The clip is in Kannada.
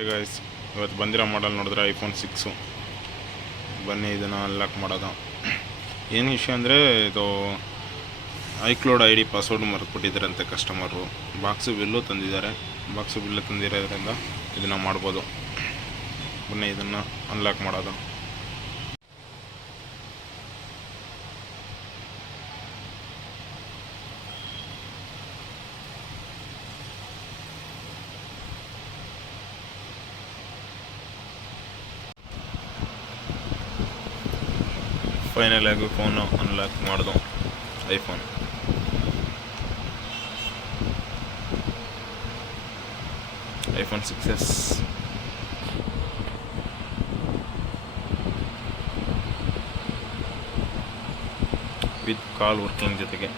ಹಾಯ್ ಗಾಯ್ಸ್, ಇವತ್ತು ಬಂದಿರೋ ಮಾಡಲ್ ನೋಡಿದ್ರೆ ಐಫೋನ್ 6. ಬನ್ನಿ ಇದನ್ನು ಅನ್ಲಾಕ್ ಮಾಡೋದು. ಏನು ವಿಷಯ ಅಂದರೆ, ಇದು ಐಕ್ಲೌಡ್ ID ಪಾಸ್ವರ್ಡ್ ಮರೆತುಬಿಟ್ಟಿದ್ದಾರಂತೆ ಕಸ್ಟಮರು. ಬಾಕ್ಸು ಬಿಲ್ಲು ತಂದಿದ್ದಾರೆ. ಬಾಕ್ಸು ಬಿಲ್ಲು ತಂದಿರೋದ್ರಿಂದ ಇದನ್ನು ಮಾಡ್ಬೋದು. ಬನ್ನಿ ಇದನ್ನು ಅನ್ಲಾಕ್ ಮಾಡೋದು. ಫೈನಲ್ ಆಗಿ ಫೋನು ಅನ್ಲಾಕ್ ಮಾಡ್ದು. IPhone 6s with call working ಜೊತೆಗೆ.